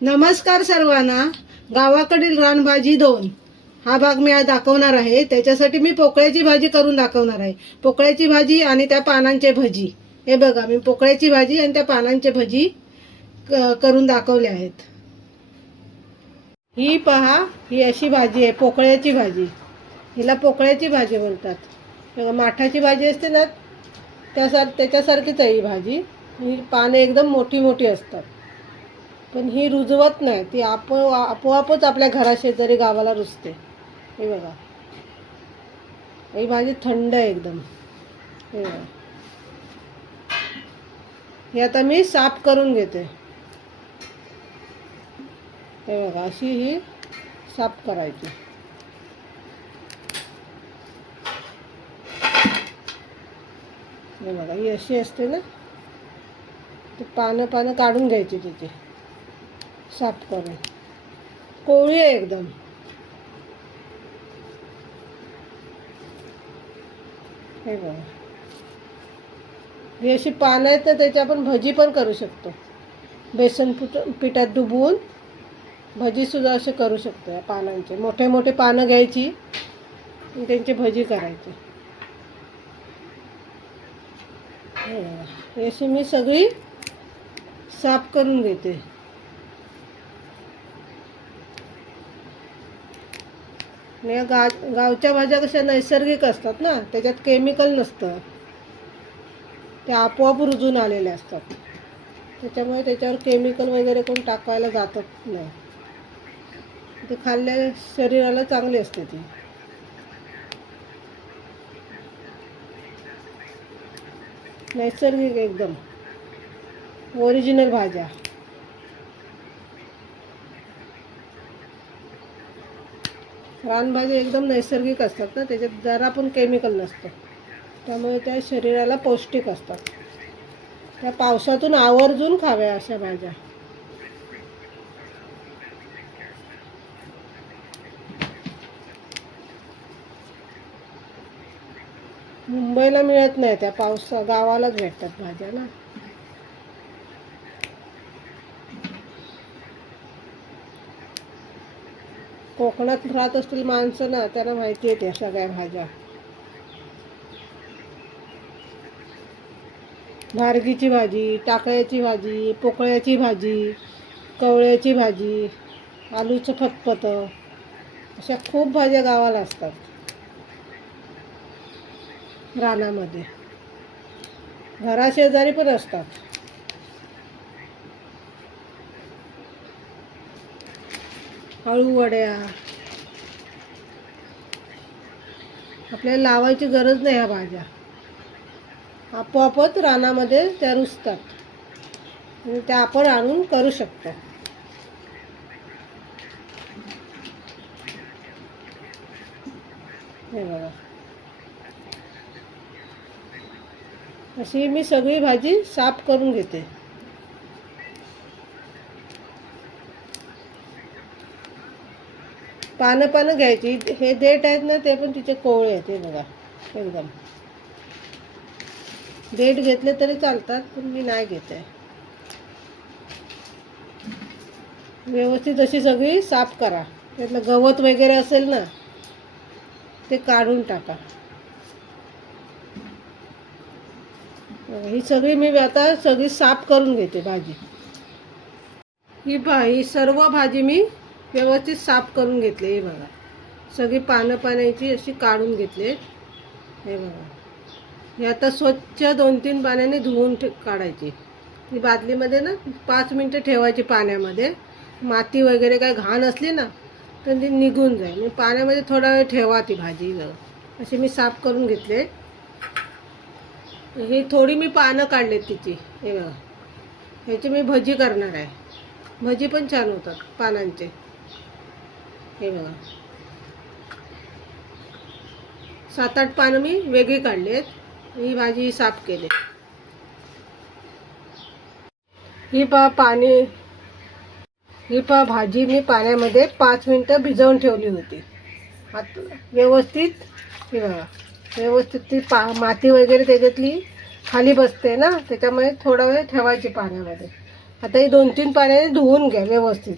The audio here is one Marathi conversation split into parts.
नमस्कार सर्वांना. गावाकडील रानभाजी 2 हा भाग मी आज दाखवणार आहे. त्याच्यासाठी मी पोकळ्याची भाजी करून दाखवणार आहे. पोकळ्याची भाजी आणि त्या पानांचे भजी. हे बघा, मी पोकळ्याची भाजी आणि त्या पानांचे भजी करून दाखवले आहेत. ही पहा, ही अशी भाजी आहे, पोकळ्याची भाजी. हिला पोकळ्याची भाजी बोलतात. बघा, माठाची भाजी असते ना त्याच्यासारखीच आहे ही भाजी. ही पाने एकदम मोठी मोठी असतात, पण ही रुजवत नाही. ती आपोआपच आपल्या घराशेजारी गावाला रुजते. हे बघा, ही भाजी थंड आहे एकदम. हे बघा, ही आता मी साफ करून घेते. हे बघा, अशी ही साफ करायची. हे बघा, ही अशी असते ना, ती पानं काढून घ्यायची तिथे साफ करून. कोवळी आहे एकदम. हे बघा, ही अशी पानं आहेत ना, त्याची आपण भजी पण करू शकतो. बेसन पिठात डुबवून भजीसुद्धा असे करू शकतो. या पानांचे मोठे मोठे पानं घ्यायची आणि त्यांची भजी करायची. हे बघा, ही अशी मी सगळी साफ करून घेते. या गावच्या भाज्या कशा नैसर्गिक असतात ना, त्याच्यात केमिकल नसतं. त्या आपोआप रुजून आलेल्या असतात. त्याच्यामुळे त्याच्यावर केमिकल वगैरे कोण टाकायला जातच नाही. ते खाल्ल्या शरीराला चांगली असते ती. नैसर्गिक एकदम ओरिजिनल भाज्या. रानभाज्या एकदम नैसर्गिक असतात ना, त्याच्यात जरा पण केमिकल नसतं. त्यामुळे त्या शरीराला पौष्टिक असतात. त्या पावसातून आवर्जून खाव्या अशा भाज्या. मुंबईला मिळत नाही त्या, गावालाच भेटतात भाज्या ना. कोकणात राहत असतील माणसं ना, त्यांना माहिती आहे त्या सगळ्या भाज्या. भारगीची भाजी, टाकळ्याची भाजी, पोकळ्याची भाजी, कवळ्याची भाजी, आलूचं फतफतं, अशा खूप भाज्या गावाला असतात. रानामध्ये घराशेजारी पण असतात. अळूवड्या. आपल्याला लावायची गरज नाही. ह्या भाज्या आपोआपच रानामध्ये त्या रुजतात आणि त्या आपण आणून करू शकतो. हे बघा, अशी मी सगळी भाजी साफ करून घेते. पानं घ्यायची. हे देठ आहेत ना, ते पण तिचे कोवळे आहेत. हे बघा, एकदम देठ घेतले तरी चालतात, पण मी नाही घेत आहे. व्यवस्थित अशी सगळी साफ करा. त्यातलं गवत वगैरे असेल ना, ते काढून टाका. ही सगळी मी आता सगळी साफ करून घेते भाजी. ही सर्व भाजी मी व्यवस्थित साफ करून घेतली. हे बघा, सगळी पानाची अशी काढून घेतले. हे बघा, हे आता स्वच्छ 2-3 पाण्याने धुवून काढायची. ती बादलीमध्ये ना 5 मिनटं ठेवायची पाण्यामध्ये. माती वगैरे काय घाण असली ना, तर ती निघून जाईल. पाण्यामध्ये थोडा वेळ ठेवा ती भाजी. अशी मी साफ करून घेतले. ही थोडी मी पानं काढलेत तिची. हे बघा, ह्याची मी भजी करणार आहे. भजी पण छान होतात पानांचे. हे बघा, 7-8 पानं मी वेगळी काढलेत. ही भाजी साफ केली. ही भाजी मी पाण्यामध्ये 5 मिनटं भिजवून ठेवली होती. आता व्यवस्थित, हे बघा, व्यवस्थित ती माती वगैरे त्याच्यातली खाली बसते ना, त्याच्यामुळे थोडा वेळ ठेवायची पाण्यामध्ये. आता ही 2-3 पाण्याने धुवून घ्या व्यवस्थित.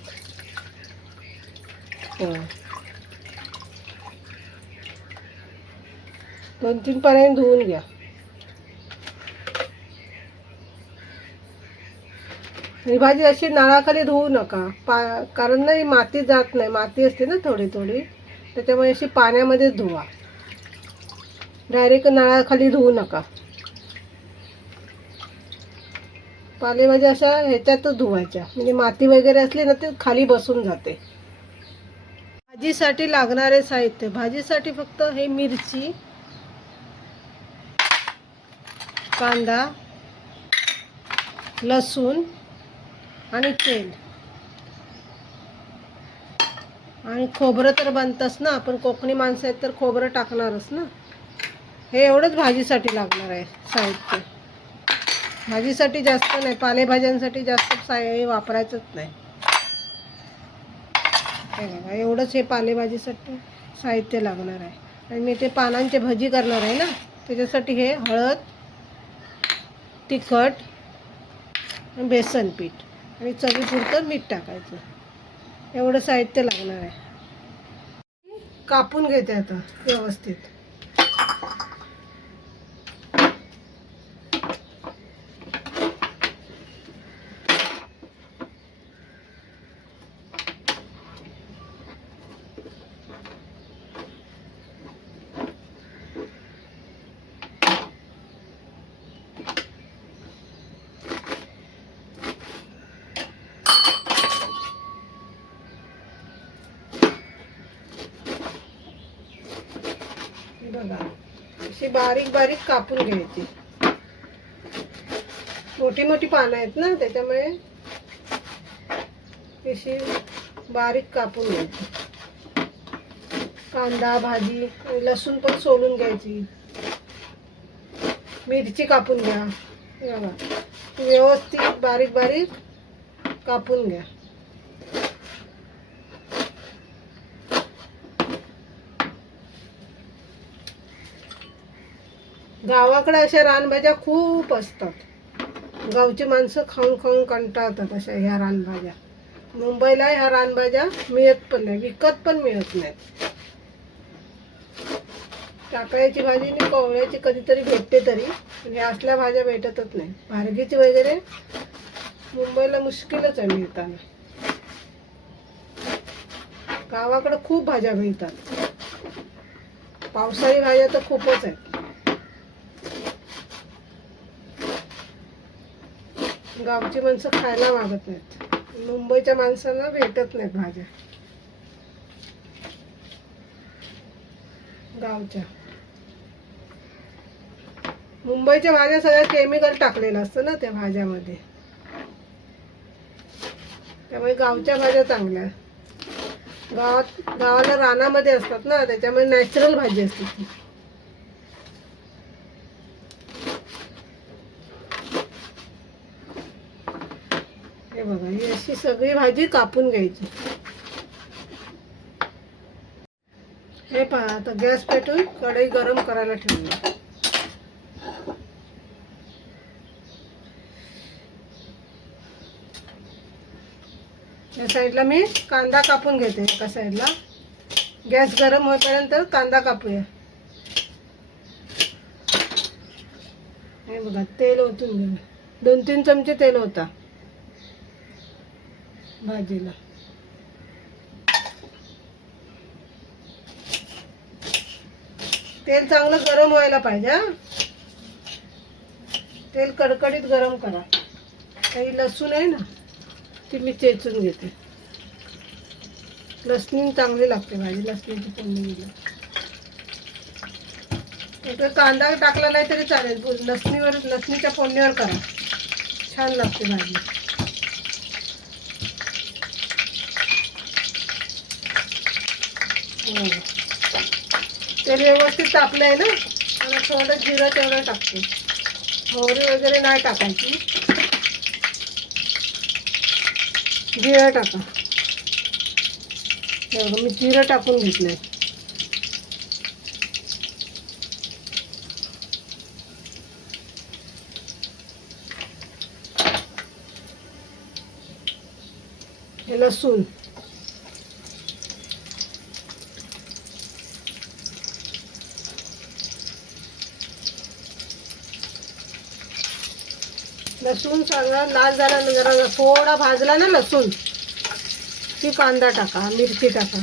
2-3 पाण्याने धुवून घ्या. ही भाजी अशी नळाखाली धुवू नका, कारण ना ही माती जात नाही, माती असते ना थोडी थोडी, त्याच्यामुळे अशी पाण्यामध्येच धुवा. डायरेक्ट नळाखाली धुवू नका. पालेभाज्या अशा ह्याच्यातच धुवायच्या, म्हणजे माती वगैरे असली ना ते खाली बसून जाते. भाजीसाठी लागणारे साहित्य. भाजीसाठी फक्त हे मिरची, कांदा, लसूण आणि तेल आणि खोबरं तर बनतंच ना, आपण कोकणी माणसं आहेत तर खोबरं टाकणारच ना. हे एवढंच भाजीसाठी लागणार आहे साहित्य. भाजीसाठी जास्त नाही, पालेभाज्यांसाठी जास्त हे वापरायचंच नाही. हे बघा, एवढंच हे पालेभाजीसाठी साहित्य लागणार आहे. आणि मी ते पानांची भजी करणार आहे ना, त्याच्यासाठी हे हळद, तिखट, बेसन पीठ आणि चवीपुरतं मीठ टाकायचं. एवढं साहित्य लागणार आहे. कापून घेते आता व्यवस्थित. बघा, अशी बारीक बारीक कापून घ्यायची. मोठी मोठी पानं आहेत ना, त्याच्यामुळे अशी बारीक कापून घ्यायची. कांदा, भाजी, लसूण पण सोलून घ्यायची. मिरची कापून घ्या. बघा, व्यवस्थित बारीक बारीक कापून घ्या. गावाकडे अशा रानभाज्या खूप असतात. गावची माणसं खाऊन खाऊन कंटाळतात अशा ह्या रानभाज्या. मुंबईला ह्या रानभाज्या मिळत पण नाही, विकत पण मिळत नाहीत. टाकळ्याची भाजी आणि कोवळ्याची कधीतरी भेटते तरी, म्हणजे असल्या भाज्या भेटतच नाही. भारगीची वगैरे मुंबईला मुश्किलच आहे मिळताना. गावाकडे खूप भाज्या मिळतात. पावसाळी भाज्या तर खूपच आहेत. गावची माणसं खायला मागत नाहीत. मुंबईच्या माणसांना भेटत नाहीत भाज्या गावच्या. मुंबईच्या भाज्या सगळ्या केमिकल टाकलेलं असतं ना त्या भाज्यामध्ये, त्यामुळे गावच्या भाज्या चांगल्या. गावाला रानामध्ये असतात ना, त्याच्यामुळे नॅचरल भाजी असते ती. हे बघा, ही अशी सगळी भाजी कापून घ्यायची. हे पहा, आता गॅस पेटून कढई गरम करायला ठेवली. या साईडला मी कांदा कापून घेते. एका साईडला गॅस गरम होईपर्यंत कांदा कापूया. हे बघा, तेल ओतून घ्या. 2-3 चमचे तेल होता भाजीला. तेल चांगलं गरम व्हायला पाहिजे. तेल कडकडीत गरम करा. काही लसूण आहे ना, ती मी चेचून घेते. लसणी चांगली लागते भाजी, लसणीची फोडणी. एक कांदा टाकला नाही तरी चालेल, लसणीच्या फोडणीवर करा, छान लागते भाजी. तेल व्यवस्थित तापलं आहे ना, मला थोडं जिरं तेवढं टाकते. मोहरी वगैरे नाही टाकायची. जिरं टाका. मी जिरं टाकून घेतलंय. हे लसूण, लसूण सगळा लाल झाला, जरा थोडा भाजला ना लसूण की कांदा टाका, मिरची टाका.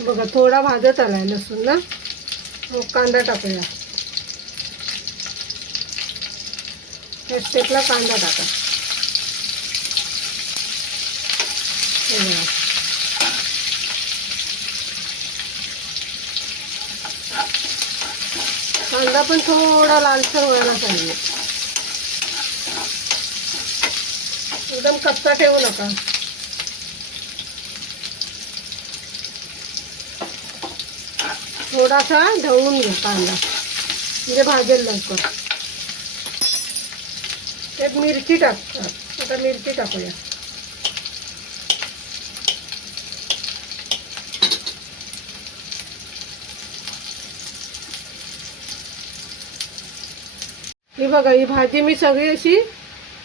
बघा थोडा भाजत आलाय लसूण ना, मग कांदा टाकूया. या स्टेपला कांदा टाका. कांदा पण थोडा लालसर व्हायला पाहिजे, एकदम कच्चा ठेवू नका. थोडासा ढवळून घ्या कांदा, म्हणजे भाजेल लवकर. त्यात मिरची टाकतात, आता मिरची टाकूया. ही बघा, ही भाजी मी सगळी अशी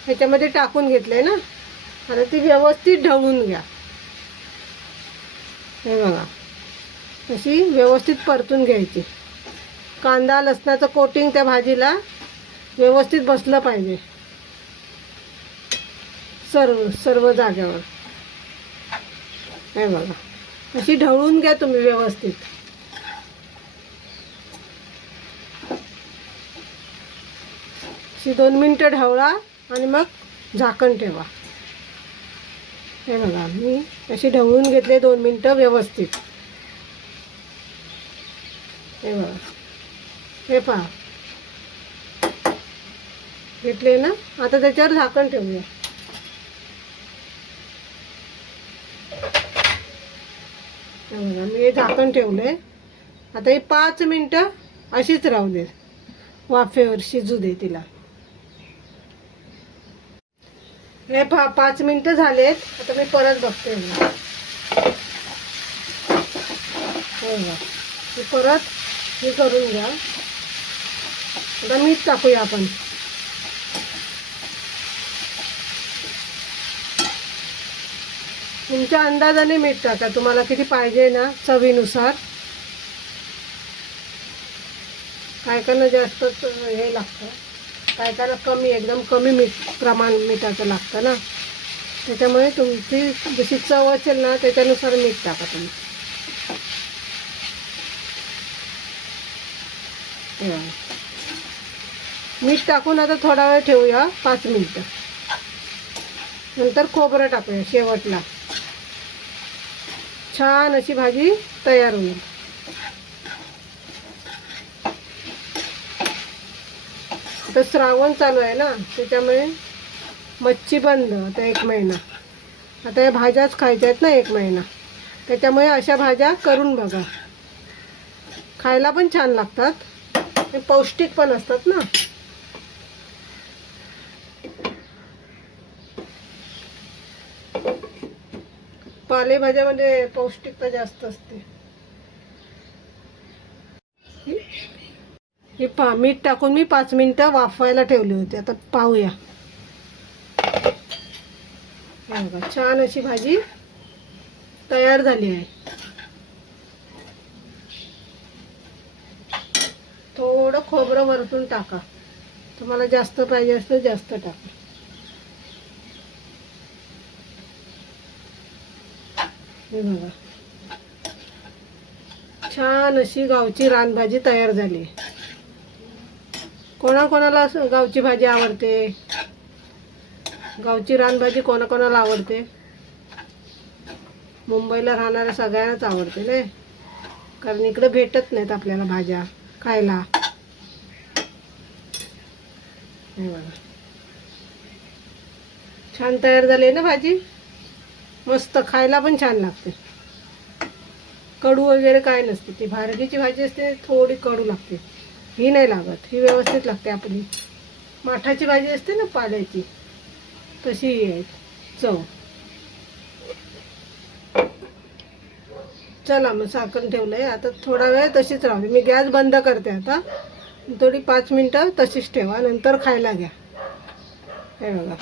ह्याच्यामध्ये टाकून घेतली ना. आता ती व्यवस्थित ढवळून घ्या. हे बघा, अशी व्यवस्थित परतून घ्यायची. कांदा लसणाचं कोटिंग त्या भाजीला व्यवस्थित बसलं पाहिजे सर्व जागेवर. हे बघा, अशी ढवळून घ्या तुम्ही व्यवस्थित. अशी 2 मिनटं ढवळा आणि मग झाकण ठेवा. हे बघा, मी अशी ढवळून घेतले 2 मिनटं व्यवस्थित. हे बघा, हे पहा घेतले ना. आता त्याच्यावर झाकण ठेवूया. हे बघा, मी हे झाकण ठेवलंय. आता ही 5 मिनटं अशीच राहू दे, वाफेवर शिजू दे तिला. हे 5 मिनटं झालेत. आता मी परत बघते. हो बघा, हे परत हे करून घ्या. आता मीठ टाकूया आपण. तुमच्या अंदाजाने मीठ टाका, तुम्हाला किती पाहिजे ना, चवीनुसार. काय कायला जास्त हे लागतं, काय कायला कमी, एकदम कमी प्रमाण मिठाचं लागतं ना. त्याच्यामुळे तुमची जशी चव असेल ना त्याच्यानुसार मीठ टाका तुम्ही. मीठ टाकून आता थोडा वेळ ठेवूया, 5 मिनटं. नंतर खोबरं टाकूया शेवटला. छान अशी भाजी तयार होईल. आता श्रावण चालू आहे ना, त्याच्यामुळे मच्छी बंद आता 1 महिना. आता या भाज्याच खायच्या आहेत ना 1 महिना. त्याच्यामुळे अशा भाज्या करून बघा, खायला पण छान लागतात, ते पौष्टिक पण असतात ना. पालेभाज्यामध्ये पौष्टिकता जास्त असते. हे मीठ टाकून मी 5 मिनटं वाफवायला ठेवले होते. आता पाहूया. बघा, छान अशी भाजी तयार झाली आहे. थोडं खोबरं वरतून टाका, तुम्हाला जास्त पाहिजे असतं जास्त टाका. हे बघा, छान अशी गावची रानभाजी तयार झाली. कोणाकोणाला गावची भाजी आवडते, गावची रानभाजी कोणाकोणाला आवडते. मुंबईला राहणाऱ्या सगळ्यांनाच आवडते नाही, कारण इकडे भेटत नाहीत आपल्याला भाज्या खायला. हे बघा, छान तयार झाली ना भाजी. मस्त, खायला पण छान लागते. कडू वगैरे काय नसते. ती भारगीची भाजी असते, थोडी कडू लागते. ही नाही लागत, ही व्यवस्थित लागते. आपली माठाची भाजी असते ना पाल्याची, तशी आहे चव. चला मग झाकण ठेवलंय. आता थोडा वेळ तशीच राहू दे. मी गॅस बंद करते आता. थोडी 5 मिनटं तशीच ठेवा, नंतर खायला घ्या. हे बघा,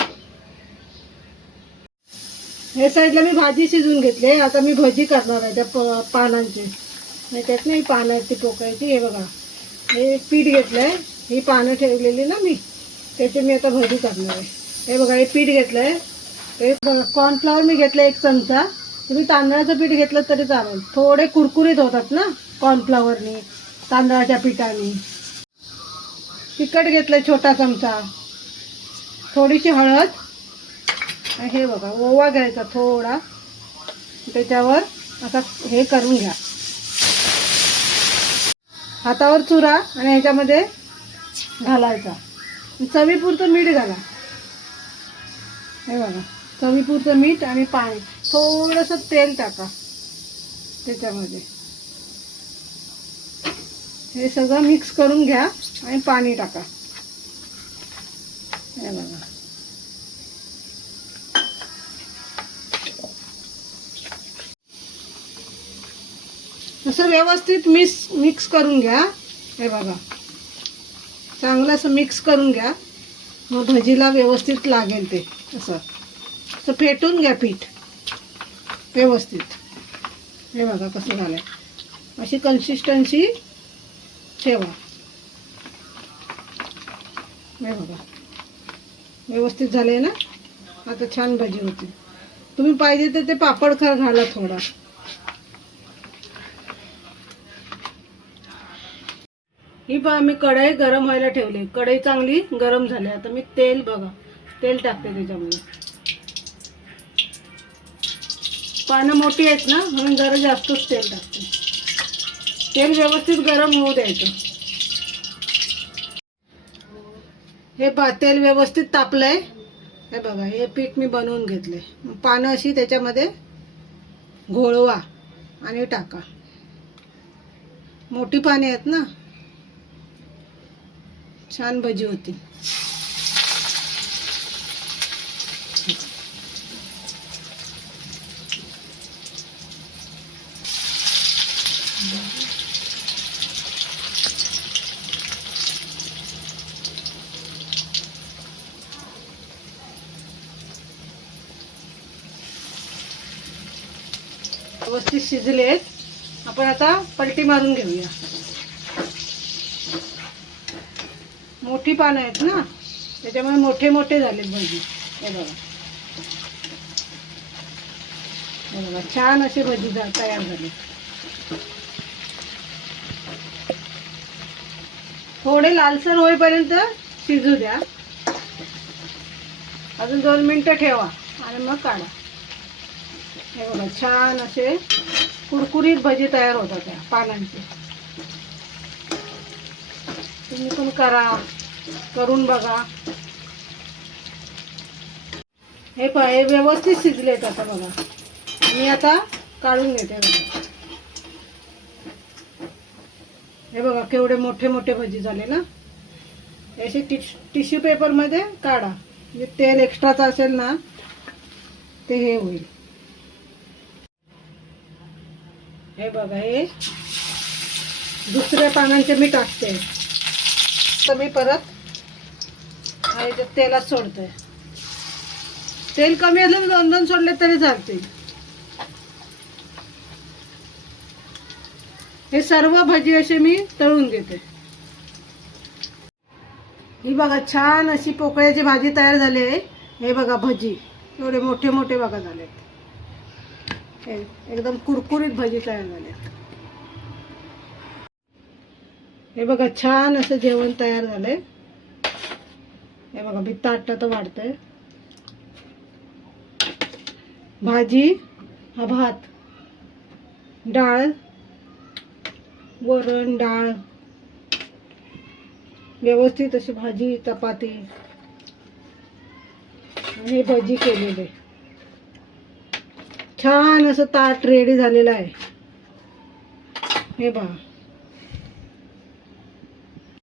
हे साईडला मी भाजी शिजवून घेतली. आता मी भजी करणार आहे त्या पानांची. नाही त्यात नाही पानं आहेत ती पोकळ्याची. हे बघा, हे पीठ घेतलं आहे, ही पानं ठेवलेली ना मी, त्याची मी आता भजी करणार आहे. हे बघा, हे पीठ घेतलं आहे. हे कॉर्नफ्लॉवर मी घेतलं 1 चमचा. तुम्ही तांदळाचं पीठ घेतलं तरी चालेल. थोडे कुरकुरीत होतात ना कॉर्नफ्लॉवरनी, तांदळाच्या पिठाने. तिखट घेतलं छोटा चमचा. थोडीशी हळद. हे बघा, ओवा घ्यायचा थोडा, त्याच्यावर आता हे करून घ्या. हातावर चुरा आणि ह्याच्यामध्ये घालायचा. चवीपुरतं मीठ घाला. हे बघा, चवीपुरतं मीठ आणि पाणी, थोडंसं तेल टाका त्याच्यामध्ये. हे सगळं मिक्स करून घ्या आणि पाणी टाका. हे बघा, असं व्यवस्थित मिक्स करून घ्या. हे बघा, चांगलं असं मिक्स करून घ्या. मग भजीला व्यवस्थित लागेल ते. असं फेटून घ्या पीठ व्यवस्थित. हे बघा कसं झालं आहे. अशी कन्सिस्टन्सी ठेवा. हे बघा, व्यवस्थित झाले ना. आता छान भजी होती. तुम्ही पाहिजे तर ते पापड खार घाला थोडा. ही पहा, मी कढई गरम व्हायला ठेवली. कढई चांगली गरम झाली. आता मी तेल बघा, तेल टाकते त्याच्यामध्ये. पानं मोठी आहेत ना, म्हणून जरा जास्तच तेल टाकते. तेल व्यवस्थित गरम होऊ द्यायचं. हे पहा, तेल व्यवस्थित तापलंय. हे बघा, हे पीठ मी बनवून घेतले. पानं अशी त्याच्यामध्ये घोळवा आणि टाका. मोठी पाने आहेत ना, छान भजी होती. व्यवस्थित शिजलेत. आपण आता पलटी मारून घेऊया. मोठी पानं आहेत ना, त्याच्यामुळे मोठे मोठे झालेत भजी. हे बघा, हे बघा, छान असे भजी तयार झाले. थोडे लालसर होईपर्यंत शिजू द्या. अजून 2 मिनिटं ठेवा आणि मग काढा. हे बघा, छान असे कुरकुरीत भजी तयार होतात त्या पानांचे. तुम्ही पण करून बघा. हे पहा, हे व्यवस्थित शिजलेत. आता बघा, मी आता काढून घेते. बघा, हे बघा, केवढे मोठे मोठे भजी झाले ना. असे टिश्यू पेपरमध्ये काढा. जे तेल एक्स्ट्राचं असेल ना ते हे होईल. हे बघा, हे दुसऱ्या पानांचे मी टाकते. तर मी परत तेलात सोडते. तेल कमी असलं तर 2-2 सोडले तरी चालते. हे सर्व भजी असे मी तळून घेते. ही बघा, छान अशी पोकळ्याची भाजी तयार झाली आहे. हे बघा, भजी एवढे मोठे मोठे बघा झालेत. एकदम कुरकुरीत भजी तयार झाले. हे बघा, छान असं जेवण तयार झालंय. हे बघा, मी ताटात वाढतंय. भाजी, हा भात, डाळ, वरण, डाळ, व्यवस्थित अशी भाजी, चपाती आणि हे भजी केलेले. छान असं ताट रेडी झालेलं आहे. हे बघा,